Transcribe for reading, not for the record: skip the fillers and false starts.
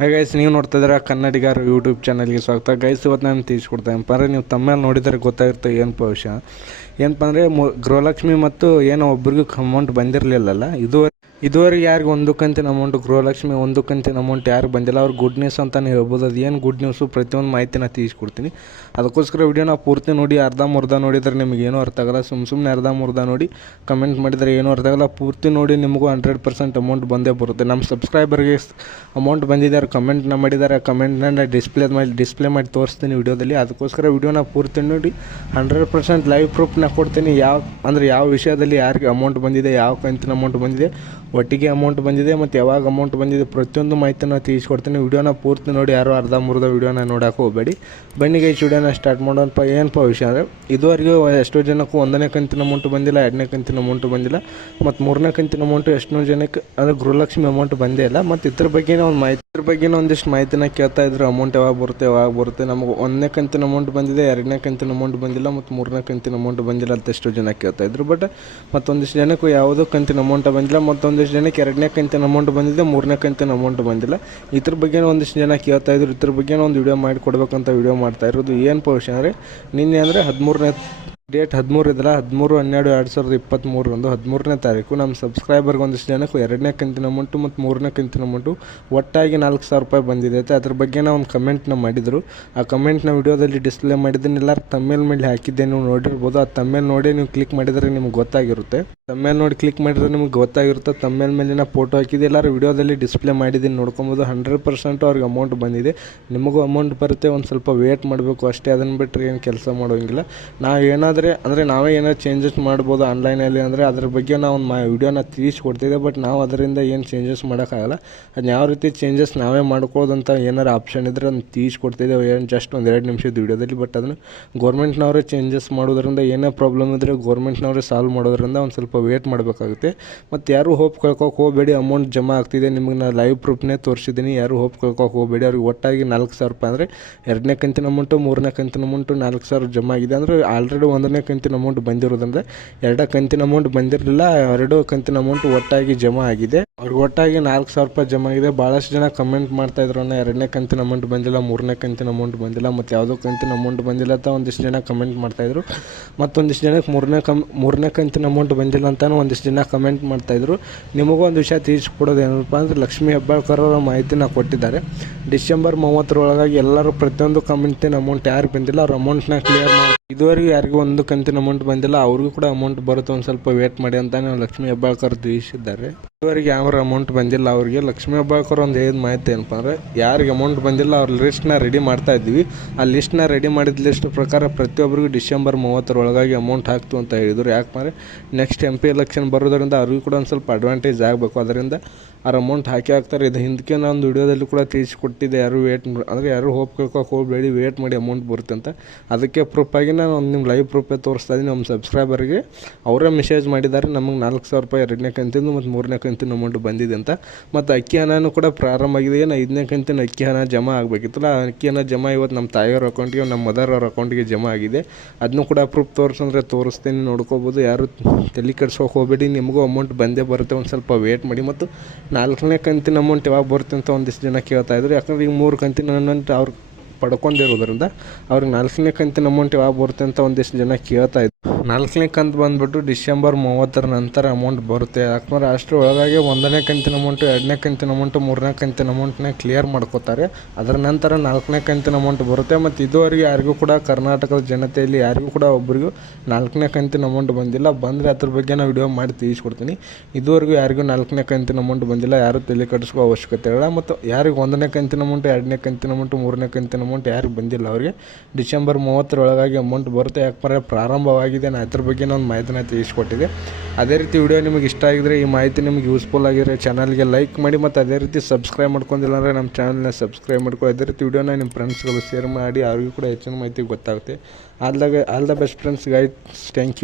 Hi guys, ನೀವು ನೋಡ್ತಾ ಇದ್ದೀರಾ ಕನ್ನಡಿಗರ ಯೂಟ್ಯೂಬ್ ಚಾನಲ್ಗೆ ಸ್ವಾಗತ. ಗೈಸ್, ಇವತ್ತು ನಾನು ತಿಳಿಸ್ಕೊಡ್ತೇನಪ್ಪ ಅಂದರೆ ನೀವು ತಮ್ಮೇಲೆ ನೋಡಿದರೆ ಗೊತ್ತಾಗಿರುತ್ತೆ ಏನಪ್ಪ ವಿಷಯ. ಏನಪ್ಪ ಅಂದರೆ ಗೃಹಲಕ್ಷ್ಮಿ ಮತ್ತು ಏನೋ ಒಬ್ರಿಗೂ ಅಮೌಂಟ್ ಬಂದಿರಲಿಲ್ಲಲ್ಲ. ಇದುವರೆಗೆ ಯಾರಿಗೆ ಒಂದು ಕಂತಿನ ಅಮೌಂಟ್, ಗೃಹಲಕ್ಷ್ಮಿ ಒಂದು ಕಂತಿನ ಅಮೌಂಟ್ ಯಾರಿಗೆ ಬಂದಿಲ್ಲ, ಅವ್ರು ಗುಡ್ ನ್ಯೂಸ್ ಅಂತಲೇ ಹೇಳ್ಬೋದು. ಅದು ಏನು ಗುಡ್ ನ್ಯೂಸು ಪ್ರತಿಯೊಂದು ಮಾಹಿತಿನ ತಿಳಿಸ್ಕೊಡ್ತೀನಿ. ಅದಕ್ಕೋಸ್ಕರ ವಿಡಿಯೋನ ಪೂರ್ತಿ ನೋಡಿ. ಅರ್ಧ ನೋಡಿದರೆ ನಿಮಗೆ ಏನೂ ಅರ್ಥ ಆಗಲ್ಲ. ಸುಮ್ಮನೆ ಅರ್ಧ ನೋಡಿ ಕಮೆಂಟ್ ಮಾಡಿದರೆ ಏನೂ ಅರ್ಥ ಆಗಲ್ಲ. ಪೂರ್ತಿ ನೋಡಿ, ನಿಮಗೂ 100% ಅಮೌಂಟ್ ಬಂದೇ ಬರುತ್ತೆ. ನಮ್ಮ ಸಬ್ಸ್ಕ್ರೈಬರ್ಗೆ ಅಮೌಂಟ್ ಬಂದಿದ್ದಾರೆ, ಕಮೆಂಟ್ನ ಮಾಡಿದ್ದಾರೆ. ಕಮೆಂಟ್ನ ಡಿಸ್ಪ್ಲೇ ಮಾಡಿ ತೋರಿಸ್ತೀನಿ ವಿಡಿಯೋದಲ್ಲಿ. ಅದಕ್ಕೋಸ್ಕರ ವಿಡಿಯೋನ ಪೂರ್ತಿ ನೋಡಿ 100% ಲೈವ್ ಪ್ರೂಫ್ನ ಕೊಡ್ತೀನಿ. ಯಾವ ವಿಷಯದಲ್ಲಿ ಯಾರಿಗೆ ಅಮೌಂಟ್ ಬಂದಿದೆ, ಯಾವ ಕಂತಿನ ಅಮೌಂಟ್ ಬಂದಿದೆ, ಒಟ್ಟಿಗೆ ಅಮೌಂಟ್ ಬಂದಿದೆ ಮತ್ತು ಯಾವಾಗ ಅಮೌಂಟ್ ಬಂದಿದೆ, ಪ್ರತಿಯೊಂದು ಮಾಹಿತಿನ ತಿಳಿಸ್ಕೊಡ್ತೀನಿ. ವಿಡಿಯೋನ ಪೂರ್ತಿ ನೋಡಿ, ಯಾರು ಅರ್ಧಂಬರ್ಧ ವಿಡಿಯೋನ ನೋಡೋಕೆ ಹೋಗಬೇಡಿ. ಬನ್ನಿಗೆ ಈ ವಿಡಿಯೋನ ಸ್ಟಾರ್ಟ್ ಮಾಡೋಣಪ್ಪ. ಏನಪ್ಪ ವಿಷಯ ಅಂದರೆ, ಇದುವರೆಗೂ ಎಷ್ಟೋ ಜನಕ್ಕೂ 1ನೇ ಕಂತಿನ ಅಮೌಂಟ್ ಬಂದಿಲ್ಲ, 2ನೇ ಕಂತಿನ ಅಮೌಂಟ್ ಬಂದಿಲ್ಲ, ಮತ್ತು 3ನೇ ಕಂತಿನ ಅಮೌಂಟು ಎಷ್ಟೋ ಜನಕ್ಕೆ ಅಂದರೆ ಗೃಹಲಕ್ಷ್ಮಿ ಅಮೌಂಟ್ ಬಂದೇ ಇಲ್ಲ. ಮತ್ತು ಇದ್ರ ಬಗ್ಗೆ ಒಂದಿಷ್ಟು ಮಾಹಿತಿನ ಕೇಳ್ತಾ ಇದ್ರು. ಅಮೌಂಟ್ ಯಾವಾಗ ಬರುತ್ತೆ ನಮಗೆ 1ನೇ ಕಂತಿನ ಅಮೌಂಟ್ ಬಂದಿದೆ, 2ನೇ ಕಂತಿನ ಅಮೌಂಟ್ ಬಂದಿಲ್ಲ, ಮತ್ತು 3ನೇ ಕಂತಿನ ಅಮೌಂಟ್ ಬಂದಿಲ್ಲ ಅಂತ ಎಷ್ಟೋ ಜನ ಕೇಳ್ತಾ ಇದ್ರು. ಬಟ್ ಮತ್ತೊಂದಿಷ್ಟು ಜನಕ್ಕೂ ಯಾವುದೋ ಕಂತಿನ ಅಮೌಂಟ್ ಬಂದಿಲ್ಲ, ಮತ್ತೊಂದಿಷ್ಟು ಜನಕ್ಕೆ 2ನೇ ಕಂತಿನ ಅಮೌಂಟ್ ಬಂದಿದೆ, 3ನೇ ಕಂತಿನ ಅಮೌಂಟ್ ಬಂದಿಲ್ಲ. ಇದ್ರ ಬಗ್ಗೆ ಒಂದಿಷ್ಟು ಜನ ಕೇಳ್ತಾ ಇದ್ರು. ಇದ್ರ ಬಗ್ಗೆ ಒಂದು ವಿಡಿಯೋ ಮಾಡಿ ಕೊಡ್ಬೇಕಂತ ವಿಡಿಯೋ ಮಾಡ್ತಾ ಇರೋದು. ಏನು ವಿಷಯ ಅಂದರೆ, ನಿನ್ನೆ ಅಂದರೆ 13ನೇ ಡೇಟ್ 13 ಇದಲ್ಲ, 13/12/2023 13ನೇ ತಾರೀಕು ನಮ್ಮ ಸಬ್ಸ್ಕ್ರೈಬರ್ಗೆ ಒಂದಿಷ್ಟು ಜನಕ್ಕೆ 2ನೇ ಕಂತಿನ ಅಮೌಂಟು ಮತ್ತು 3ನೇ ಕಂತಿನ ಅಮೌಂಟು ಒಟ್ಟಾಗಿ 4,000 ರೂಪಾಯಿ ಬಂದಿದೆ. ಅದ್ರ ಬಗ್ಗೆ ಒಂದು ಕಮೆಂಟ್ನ ಮಾಡಿದರು. ಆ ಕಮೆಂಟ್ನ ವಿಡಿಯೋದಲ್ಲಿ ಡಿಸ್ಪ್ಲೇ ಮಾಡಿದ್ದೀನಿ. ಎಲ್ಲರೂ ತಮ್ಮೇಲ್ ಮೇಲೆ ಹಾಕಿದ್ದೆ, ನೀವು ನೋಡಿರ್ಬೋದು. ಆ ತಮ್ಮೇಲ್ ನೋಡಿ ನೀವು ಕ್ಲಿಕ್ ಮಾಡಿದರೆ ನಿಮ್ಗೆ ಗೊತ್ತಾಗಿರುತ್ತೆ. ತಮ್ಮೇಲ್ ನೋಡಿ ಕ್ಲಿಕ್ ಮಾಡಿದರೆ ನಿಮ್ಗೆ ಗೊತ್ತಾಗಿರುತ್ತೆ. ತಮ್ಮೇಲ್ ಮೇಲಿನ ಫೋಟೋ ಹಾಕಿದೆ, ಎಲ್ಲರೂ ವಿಡಿಯೋದಲ್ಲಿ ಡಿಸ್ಪ್ಲೇ ಮಾಡಿದ್ದೀನಿ, ನೋಡ್ಕೊಬೋದು. 100% ಅವ್ರಿಗೆ ಅಮೌಂಟ್ ಬಂದಿದೆ. ನಿಮಗೂ ಅಮೌಂಟ್ ಬರುತ್ತೆ, ಒಂದು ಸ್ವಲ್ಪ ವೇಟ್ ಮಾಡಬೇಕು ಅಷ್ಟೇ. ಅದನ್ನು ಬಿಟ್ಟರೆ ಏನು ಕೆಲಸ ಮಾಡೋಂಗಿಲ್ಲ. ನಾವೇ ಏನಾದ್ರು ಚೇಂಜಸ್ ಮಾಡ್ಬೋದು ಆನ್ಲೈನಲ್ಲಿ ಅಂದರೆ ಅದ್ರ ಬಗ್ಗೆ ನಾವು ಒಂದು ವಿಡಿಯೋನ ತಿಳಿಸ್ಕೊಡ್ತಿದ್ದೆ. ಬಟ್ ನಾವು ಅದರಿಂದ ಏನು ಚೇಂಜಸ್ ಮಾಡೋಕ್ಕಾಗಲ್ಲ. ಅದನ್ನ ಯಾವ ರೀತಿ ಚೇಂಜಸ್ ನಾವೇ ಮಾಡ್ಕೊಳ್ಳೋದಂತ ಏನಾರು ಆಪ್ಷನ್ ಇದ್ದರೆ ಅದನ್ನು ತಿಳಿಸ್ಕೊಡ್ತಿದ್ದೇವೆ, ಏನು ಜಸ್ಟ್ 1-2 ನಿಮಿಷದ ವಿಡಿಯೋದಲ್ಲಿ. ಬಟ್ ಅದನ್ನು ಗೌರ್ಮೆಂಟ್ನವರೇ ಚೇಂಜಸ್ ಮಾಡೋದ್ರಿಂದ ಏನೇ ಪ್ರಾಬ್ಲಮ್ ಇದ್ದರೆ ಗೌರ್ಮೆಂಟ್ನವರೇ ಸಾಲ್ವ್ ಮಾಡೋದ್ರಿಂದ ಒಂದು ಸ್ವಲ್ಪ ವೇಟ್ ಮಾಡಬೇಕಾಗುತ್ತೆ. ಮತ್ತು ಯಾರು ಹೋಪ್ ಕಳ್ಕೊಕ್ಕೆ ಹೋಗಬೇಡಿ. ಅಮೌಂಟ್ ಜಮಾ ಆಗ್ತಿದೆ, ನಿಮಗೆ ನಾನು ಲೈವ್ ಪ್ರೂಫ್ನೇ ತೋರಿಸಿದ್ದೀನಿ. ಯಾರು ಹೋಪ್ ಕಳ್ಕೊಕ್ಕೆ ಹೋಗಬೇಡಿ. ಅವ್ರಿಗೆ ಒಟ್ಟಾಗಿ 4,000 ರೂಪಾಯಿ ಅಂದರೆ 2ನೇ ಕಂತಿನ ಅಮೌಂಟು, 3ನೇ ಕಂತಿನ ಅಮೌಂಟು 4,000 ಜಮಾ ಆಗಿದೆ. ಅಂದರೆ ಆಲ್ರೆಡಿ 1ನೇ ಕಂತಿನ ಅಮೌಂಟ್ ಬಂದಿರೋದ್ರಿಂದ 2 ಕಂತಿನ ಅಮೌಂಟ್ ಬಂದಿರಲಿಲ್ಲ, 2 ಕಂತಿನ ಅಮೌಂಟ್ ಒಟ್ಟಾಗಿ ಜಮಾ ಆಗಿದೆ. ಅವ್ರಿಗೆ ಒಟ್ಟಾಗಿ 4,000 ರೂಪಾಯಿ ಜಮಾ ಆಗಿದೆ. ಭಾಳಷ್ಟು ಜನ ಕಮೆಂಟ್ ಮಾಡ್ತಾ ಇದ್ರು, 2ನೇ ಕಂತಿನ ಅಮೌಂಟ್ ಬಂದಿಲ್ಲ, 3ನೇ ಕಂತಿನ ಅಮೌಂಟ್ ಬಂದಿಲ್ಲ, ಮತ್ತು ಯಾವುದೋ ಕಂತಿನ ಅಮೌಂಟ್ ಬಂದಿಲ್ಲ ಅಂತ ಒಂದಿಷ್ಟು ಜನ ಕಮೆಂಟ್ ಮಾಡ್ತಾಯಿದ್ರು. ಮತ್ತೊಂದಿಷ್ಟು ಜನಕ್ಕೆ 3ನೇ ಕಂತಿನ ಅಮೌಂಟ್ ಬಂದಿಲ್ಲ ಅಂತಲೂ ಒಂದಿಷ್ಟು ಜನ ಕಮೆಂಟ್ ಮಾಡ್ತಾಯಿದ್ರು. ನಿಮಗೂ ಒಂದು ವಿಷಯ ತಿಳಿಸ್ಕೊಡೋದು ಏನಪ್ಪ ಅಂದರೆ, ಲಕ್ಷ್ಮೀ ಹೆಬ್ಬಾಳ್ಕರ್ ಅವರ ಮಾಹಿತಿನ ಕೊಟ್ಟಿದ್ದಾರೆ. ಡಿಸೆಂಬರ್ 30ರೊಳಗಾಗಿ ಎಲ್ಲರೂ ಪ್ರತಿಯೊಂದು ಕಂತಿನ ಅಮೌಂಟ್ ಯಾರು ಬಂದಿಲ್ಲ ಅವ್ರ ಅಮೌಂಟ್ನ ಕ್ಲಿಯರ್ ಮಾಡಿ. ಇದುವರೆಗೂ ಯಾರಿಗೂ ಒಂದು ಕಂತಿನ ಅಮೌಂಟ್ ಬಂದಿಲ್ಲ, ಅವ್ರಿಗೂ ಕೂಡ ಅಮೌಂಟ್ ಬರುತ್ತೆ, ಒಂದು ಸ್ವಲ್ಪ ವೇಟ್ ಮಾಡಿ ಅಂತ ಲಕ್ಷ್ಮೀ ಹೆಬ್ಬಾಳ್ಕರ್ ತಿಳಿಸಿದ್ದಾರೆ. ಇದುವರೆಗೆ ಯಾವ ಅಮೌಂಟ್ ಬಂದಿಲ್ಲ ಅವರಿಗೆ ಲಕ್ಷ್ಮೀ ಹೆಬ್ಬಾಳ್ಕರ್ ಒಂದು ಹೇಳಿದ ಮಾಹಿತಿ ಏನಪ್ಪ ಅಂದರೆ, ಯಾರಿಗೆ ಅಮೌಂಟ್ ಬಂದಿಲ್ಲ ಅವ್ರ ಲಿಸ್ಟ್ನ ರೆಡಿ ಮಾಡ್ತಾ ಇದ್ವಿ. ಆ ಲಿಸ್ಟ್ನ ರೆಡಿ ಮಾಡಿದ ಲಿಸ್ಟ್ ಪ್ರಕಾರ ಪ್ರತಿಯೊಬ್ಬರಿಗೂ ಡಿಸೆಂಬರ್ 30ರೊಳಗಾಗಿ ಅಮೌಂಟ್ ಹಾಕ್ತು ಅಂತ ಹೇಳಿದರು. ಯಾಕಂದರೆ ನೆಕ್ಸ್ಟ್ MP ಎಲೆಕ್ಷನ್ ಬರೋದರಿಂದ ಅವ್ರಿಗೂ ಕೂಡ ಒಂದು ಸ್ವಲ್ಪ ಅಡ್ವಾಂಟೇಜ್ ಆಗಬೇಕು. ಅದರಿಂದ ಅವ್ರ ಅಮೌಂಟ್ ಹಾಕ್ತಾರೆ. ಇದು ಹಿಂದಕ್ಕೆ ನಾನು ಒಂದು ವಿಡಿಯೋದಲ್ಲಿ ಕೂಡ ತಿಳಿಸಿಕೊಟ್ಟಿದ್ದೆ. ಯಾರು ಹೋಪ್ ಕೇಳ್ಕೊಕ್ಕೆ ಹೋಗಬೇಡಿ, ವೇಟ್ ಮಾಡಿ ಅಮೌಂಟ್ ಬರುತ್ತೆ ಅಂತ. ಅದಕ್ಕೆ ಪ್ರೂಫಾಗಿ ನಾನು ನಿಮ್ಮ ಲೈವ್ ಪ್ರೂಫೇ ತೋರಿಸ್ತಾ ಇದ್ದೀನಿ. ನಮ್ಮ ಸಬ್ಸ್ಕ್ರೈಬರ್ಗೆ ಅವರೇ ಮೆಸೇಜ್ ಮಾಡಿದ್ದಾರೆ, ನಮಗೆ 4,000 ರೂಪಾಯಿ 2ನೇ ಕಂತಿಂದು ಮತ್ತು 3ನೇ ಕಂತಿನ ಅಮೌಂಟ್ ಬಂದಿದೆ ಅಂತ. ಮತ್ತು ಅಕ್ಕಿ ಹಣನೂ ಕೂಡ ಪ್ರಾರಂಭ ಆಗಿದೆ. 5ನೇ ಕಂತಿನ ಅಕ್ಕಿ ಹಣ ಜಮಾ ಆಗಬೇಕಿತ್ತಲ್ಲ, ಆ ಅಕ್ಕಿ ಹಣ ಜಮಾ ಇವತ್ತು ನಮ್ಮ ತಾಯಿಯವ್ರ ಅಕೌಂಟಿಗೆ, ನಮ್ಮ ಮದರ್ ಅವ್ರ ಅಕೌಂಟಿಗೆ ಜಮಾ ಆಗಿದೆ. ಅದನ್ನೂ ಕೂಡ ಪ್ರೂಫ್ ತೋರಿಸಂದ್ರೆ ತೋರಿಸ್ತೀನಿ, ನೋಡ್ಕೋಬೋದು. ಯಾರು ತಲೆ ಕೆಡ್ಸೋಕೆ ಹೋಗಬೇಡಿ, ನಿಮಗೂ ಅಮೌಂಟ್ ಬಂದೇ ಬರುತ್ತೆ, ಒಂದು ಸ್ವಲ್ಪ ವೇಟ್ ಮಾಡಿ. ಮತ್ತು 4ನೇ ಕಂತಿನ ಅಮೌಂಟ್ ಯಾವಾಗ ಬರುತ್ತೆ ಅಂತ ಒಂದಿಷ್ಟು ಜನ ಕೇಳ್ತಾಯಿದ್ರು. ಯಾಕಂದರೆ ಈಗ 3 ಕಂತಿನ ಅಮೌಂಟ್ ಅವ್ರು ಪಡ್ಕೊಂಡಿರೋದ್ರಿಂದ ಅವ್ರಿಗೆ 4ನೇ ಕಂತಿನ ಅಮೌಂಟ್ ಯಾವಾಗ ಬರುತ್ತೆ ಅಂತ ಒಂದಿಷ್ಟು ಜನ ಕೇಳ್ತಾಯಿದ್ರು. 4ನೇ ಕಂತು ಬಂದುಬಿಟ್ಟು ಡಿಸೆಂಬರ್ 30ರ ನಂತರ ಅಮೌಂಟ್ ಬರುತ್ತೆ. ಯಾಕಂದರೆ ಅಷ್ಟರ ಒಳಗಾಗಿ 1ನೇ ಕಂತಿನ ಅಮೌಂಟು, 2ನೇ ಕಂತಿನ ಅಮೌಂಟು, 3ನೇ ಕಂತಿನ ಅಮೌಂಟ್ನ ಕ್ಲಿಯರ್ ಮಾಡ್ಕೋತಾರೆ. ಅದರ ನಂತರ 4ನೇ ಕಂತಿನ ಅಮೌಂಟ್ ಬರುತ್ತೆ. ಮತ್ತು ಇದುವರೆಗೆ ಯಾರಿಗೂ ಕೂಡ ಕರ್ನಾಟಕದ ಜನತೆಯಲ್ಲಿ ಯಾರಿಗೂ ಕೂಡ ಒಬ್ಬರಿಗೂ 4ನೇ ಕಂತಿನ ಅಮೌಂಟ್ ಬಂದಿಲ್ಲ. ಬಂದರೆ ಅದ್ರ ಬಗ್ಗೆ ನಾನು ವಿಡಿಯೋ ಮಾಡಿ ತಿಳಿಸ್ಕೊಡ್ತೀನಿ. ಇದುವರೆಗೂ ಯಾರಿಗೂ 4ನೇ ಕಂತಿನ ಅಮೌಂಟ್ ಬಂದಿಲ್ಲ, ಯಾರು ತಲೆ ಕೆಡಿಸ್ಕೋ ಅವಶ್ಯಕತೆ ಇಲ್ಲ. ಮತ್ತು ಯಾರಿಗೆ 1ನೇ ಕಂತಿನ ಅಮೌಂಟು, 2ನೇ ಕಂತಿನ ಅಮೌಂಟು, 3ನೇ ಕಂತಿನ ಅಮೌಂಟ್ ಯಾರಿಗೆ ಬಂದಿಲ್ಲ ಅವರಿಗೆ ಡಿಸೆಂಬರ್ 30ರೊಳಗಾಗಿ ಅಮೌಂಟ್ ಬರುತ್ತೆ. ಯಾಕಂದರೆ ಪ್ರಾರಂಭವಾಗಿದೆ. ನಾನು ಅದ್ರ ಬಗ್ಗೆ ನಾನು ಮಾಹಿತಿನ ತಿಳಿಸ್ಕೊಟ್ಟಿದ್ದೆ. ಅದೇ ರೀತಿ ವಿಡಿಯೋ ನಿಮಗೆ ಇಷ್ಟ ಆಗಿದ್ರೆ, ಈ ಮಾಹಿತಿ ನಿಮಗೆ ಯೂಸ್ಫುಲ್ ಆಗಿದ್ರೆ ಚಾನಲ್ಗೆ ಲೈಕ್ ಮಾಡಿ. ಮತ್ತು ಅದೇ ರೀತಿ ಸಬ್ಸ್ಕ್ರೈಬ್ ಮಾಡ್ಕೊಂಡಿಲ್ಲ ಅಂದರೆ ನಮ್ಮ ಚಾನಲ್ನ ಸಬ್ಸ್ಕ್ರೈಬ್ ಮಾಡ್ಕೊಳ್ಳಿ. ಅದೇ ರೀತಿ ವಿಡಿಯೋನ ನಿಮ್ಮ ಫ್ರೆಂಡ್ಸ್ಗಳು ಶೇರ್ ಮಾಡಿ, ಅವ್ರಿಗೂ ಕೂಡ ಹೆಚ್ಚಿನ ಮಾಹಿತಿ ಗೊತ್ತಾಗುತ್ತೆ. All the best friends guys, thank you.